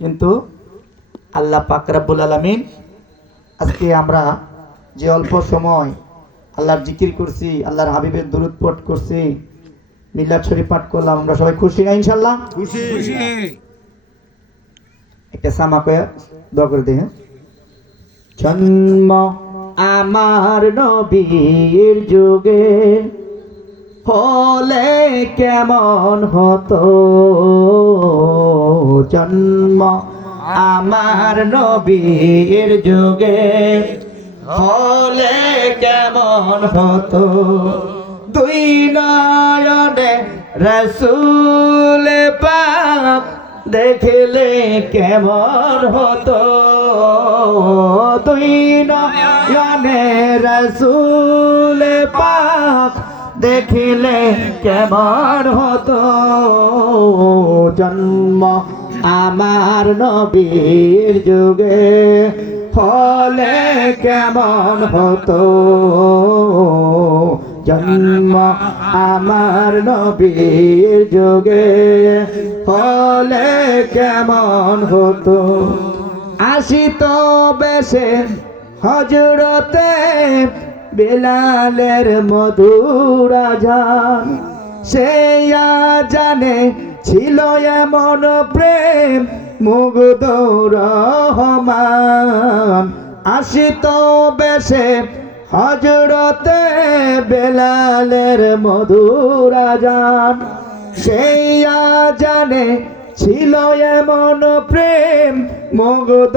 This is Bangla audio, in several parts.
কিন্তু আল্লাহ পাক রব্বুল আলামিন আজকে আমরা যে অল্প সময় আল্লাহর জিকির করছি, আল্লাহর হাবিবের দুরূদ পাঠ করছি, মিলাদ শরীফ পাঠ করলাম, আমরা সবাই খুশি না ইনশাআল্লাহ? খুশি। একটা সামা কয়ে দোয়া করে দিই। জন্ম আমার নবীর যুগে হলে কেমন হতো, জন্ম আমার নবীর যুগে হলে কেমন হতো, দুই নয়নে রাসূল পাক দেখলে কেমন হতো, দুই নয়নে রাসূল পাক দেখিলে কেমন হতো, জন্ম আমার নবীর যুগে হলে কেমন হতো, জন্ম আমার নবীর যুগে হলে কেমন হতো, আসিত বেশে হযরতে বেলালের মধুর আযান, সেই আযানে ছিল এমন প্রেম মুগ্ধ রহমান, আসিত বেশে হযরতে বেলালের মধুর আযান, সেই আযানে ছিল এমন প্রেম মুগ্ধ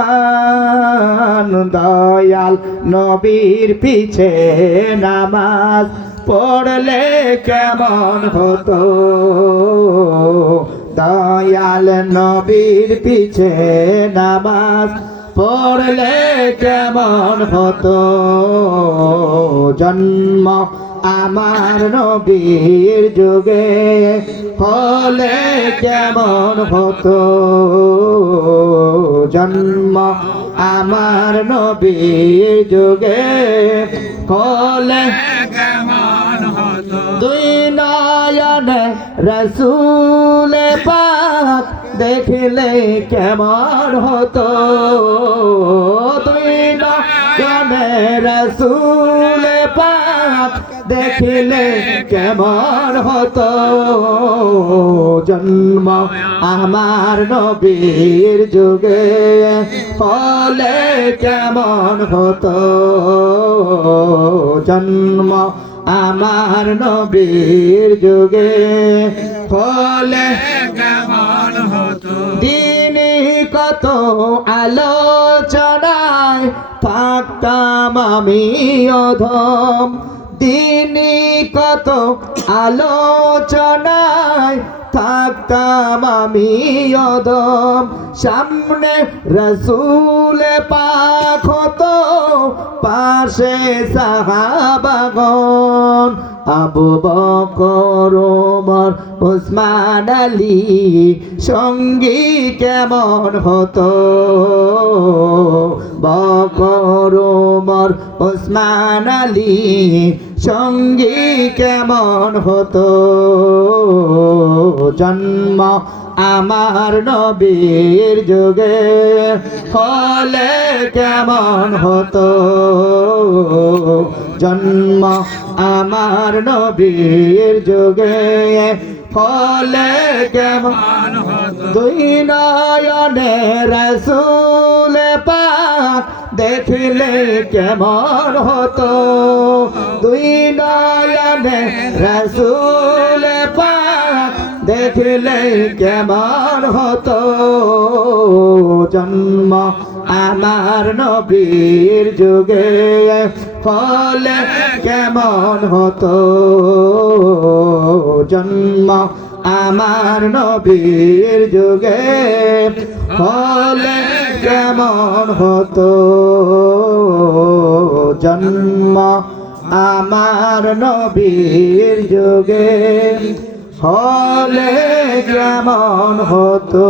রহমান, দয়াল নবীর পিছে নামাজ পড়লে কেমন হতো, দয়াল নবীর পিছে নামাজ পড়লে কেমন হতো, জন্ম আমার নবীর যুগে হলে কেমন হতো, জন্ম আমার নবীর যুগে হলে কেমন হতো, দুই নয়নে রাসূল পাক দেখলে কেমন হতো, দুই নয়নে রাসূল পাক দেখিলে কেমন হতো, জন্ম আমার নবীর যুগে হলে কেমন হতো, জন্ম আমার নবীর যুগে হলে কেমন হতো, দিনে কত আলোচনায় থাকতাম আমি অধম, দিনে কত আলোচনায় থাকতাম আমি অধম, সামনে রাসূল পাক হতো পাশে সাহাবাগণ, আবু বকর ওমর ওসমান আলী সঙ্গী কেমন হতো, বকর ওমর ওসমান আলী সঙ্গী কেমন হতো, জন্ম আমার নবীর যুগে হলে কেমন হতো, জন্ম আমার নবীর যুগে হলে কেমন হতো, দুই নয়নে রাসূল পাক দেখলে কেমন হতো, দুই নয়নে রাসূল পাক দেখলে কেমন হতো, জন্ম আমার নবীর যুগে হলে কেমন হতো, জন্ম আমার নবীর যুগে হলে কেমন হতো, জন্ম আমার নবীর যুগে হলে কেমন হতো।